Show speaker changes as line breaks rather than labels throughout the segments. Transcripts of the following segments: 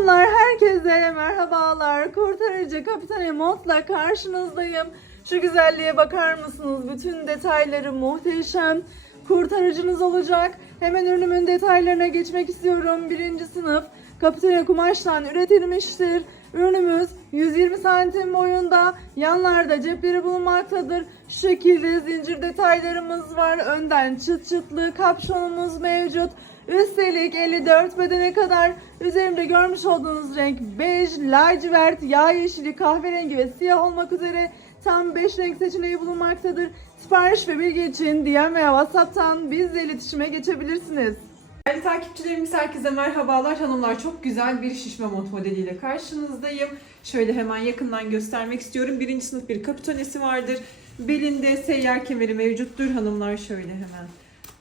Hanımlar herkese merhabalar. Kurtarıcı Kapitan Emot'la karşınızdayım. Şu güzelliğe bakar mısınız? Bütün detayları muhteşem. Kurtarıcınız olacak. Hemen ürünümün detaylarına geçmek istiyorum. Birinci sınıf kapitane kumaştan üretilmiştir. Ürünümüz 120 santim boyunda. Yanlarda cepleri bulunmaktadır. Şu şekilde zincir detaylarımız var. Önden çıt çıtlı kapşonumuz mevcut. Üstelik 54 bedene kadar üzerinde görmüş olduğunuz renk bej, lacivert, yağ yeşili, kahverengi ve siyah olmak üzere tam 5 renk seçeneği bulunmaktadır. Sipariş ve bilgi için DM veya WhatsApp'tan bizle iletişime geçebilirsiniz.
Değerli takipçilerimiz herkese merhabalar hanımlar. Çok güzel bir şişme mont modeliyle karşınızdayım. Şöyle hemen yakından göstermek istiyorum. Birinci sınıf bir kapitonesi vardır. Belinde seyyar kemeri mevcuttur hanımlar. Şöyle hemen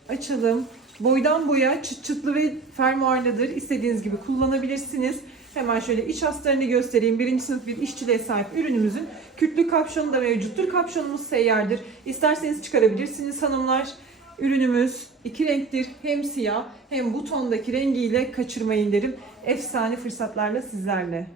açalım. Boydan boya çıt çıtlı ve fermuarlıdır. İstediğiniz gibi kullanabilirsiniz. Hemen şöyle iç haslarını göstereyim. Birinci sınıf bir işçiliğe sahip ürünümüzün kütlü kapşonu da mevcuttur. Kapşonumuz seyyardır. İsterseniz çıkarabilirsiniz hanımlar. Ürünümüz iki renktir. Hem siyah hem bu tondaki rengiyle kaçırmayın derim. Efsane fırsatlarla sizlerle.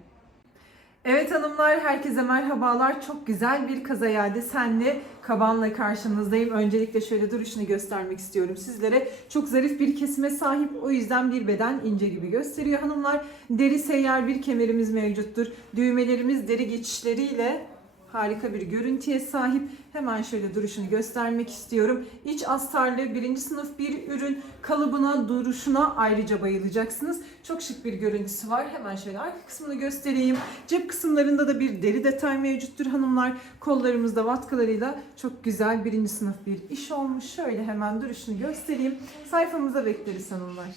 Evet hanımlar herkese merhabalar. Çok güzel bir kazaya desenli kabanla karşınızdayım. Öncelikle şöyle duruşunu göstermek istiyorum sizlere. Çok zarif bir kesime sahip. O yüzden bir beden ince gibi gösteriyor hanımlar. Deri seyyar bir kemerimiz mevcuttur. Düğmelerimiz deri geçişleriyle harika bir görüntüye sahip. Hemen şöyle duruşunu göstermek istiyorum. İç astarlı birinci sınıf bir ürün. Kalıbına, duruşuna ayrıca bayılacaksınız. Çok şık bir görüntüsü var. Hemen şöyle arka kısmını göstereyim. Cep kısımlarında da bir deri detay mevcuttur hanımlar. Kollarımızda vatkalarıyla çok güzel birinci sınıf bir iş olmuş. Şöyle hemen duruşunu göstereyim. Sayfamıza bekleriz hanımlar.